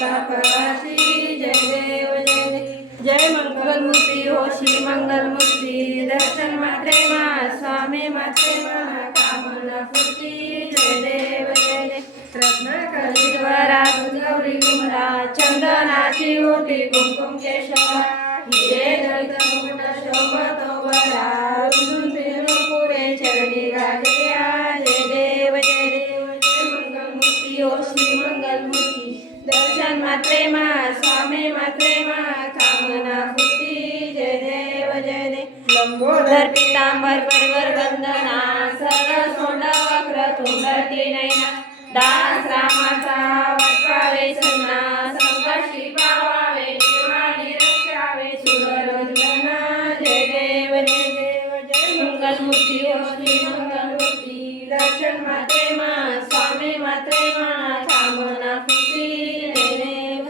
प्रतापराशी जय देव जय देव जय मंगलमूर्ती हो श्री मंगलमूर्ती दर्शन मात्रे मा स्वामी मात्रे मा कामना पूर्ती जय देव जय देव रत्नाकरीद्वारा गौरी कुमरा चंदनाची ओटी कुंकुम केशवा हिरे दलित मुकुट शोभतो बरा रुंदून फिरून पुरे चरणी गागया जय देव जय देव जय मंगलमूर्ती हो श्री मंगलमूर्ती दर्शन मात्रे मा स्वामी मात्रे मा कामना पूर्ती जय देव जय देव लंबोदर पीतांबर परिवर वंदना सरळ सोंड वक्र तुंडती नैना दास रामाचा वाटवावे सन्ना संकटी पावावे निर्वाणी रक्षावे सुररंजना जय देव जय देव जय मंगलमूर्ती हो श्री मंगलमूर्ती दर्शन मात्रे मा स्वामी मात्रे मा कामना पूर्ती जय देव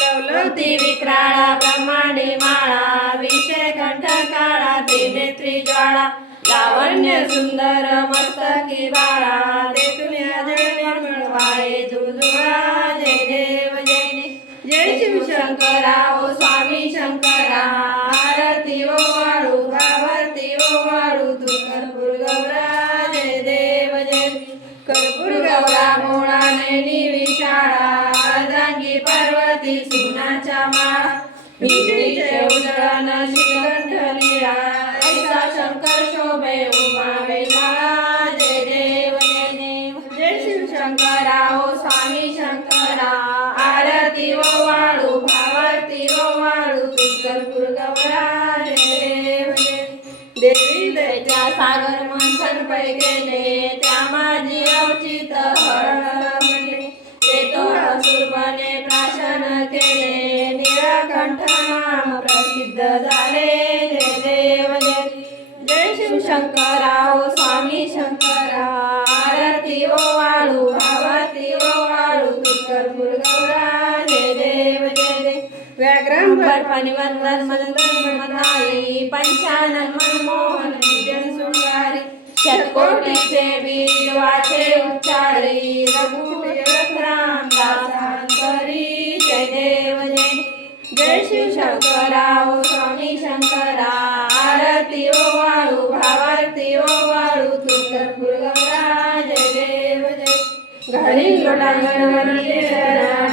लवलवती विक्राळा ब्रह्मांडी माळा विषय कंठ काळा त्रिनेत्री ज्वाळा लावण्य सुंदर मस्तकी बाळा वाळे जुजुळा जय देव जय देव जय शिव शंकरा ओ स्वामी शंकरा आरती ओ वाळू गावाती ओ वाळू तू कर्पूर गौरा जय देव जय कर्पूर गौरा मोळा नैनी विशाळा अर्धांगी पार्वती सुनाच्या माळा विष्णूचे उजळण श्रीकंठ लीळा ऐसा शंकर शोभे उमा वेलाळा जय देव जय देव जय शिव शंकरा ओ स्वामी शंकरा आरती ओ वाळू भावारती ओ वाळू तू कर्पूर गौरा जय देव जय देवी दैत्या सागर मंथन पै केले त्या माझी अवचित हरण म्हणले ते तो असुरपणे प्राशन केले निळकंठ नाम प्रसिद्ध झाले जय देव जय जय शिव शंकरा ओ स्वामी शंकरा आरती ओ वाळू भावाती ओ वाळू तू कर्पूर गौरा जय देव जय देव व्याघ्रम बर्फानी वंदन मदन मनाई पंचानन मनमोहन विजन सुंगारी शतकोटीचे वीर वाचे उच्चारी रघुवीर राम दासांतरी जय देव जय जय शिव शंकरा ओ स्वामी शंकरा आरती ओ वाळू भावारती ओ वाळू तू कर्पूर गौरा जय देव जय घडी लोटांगण वंदे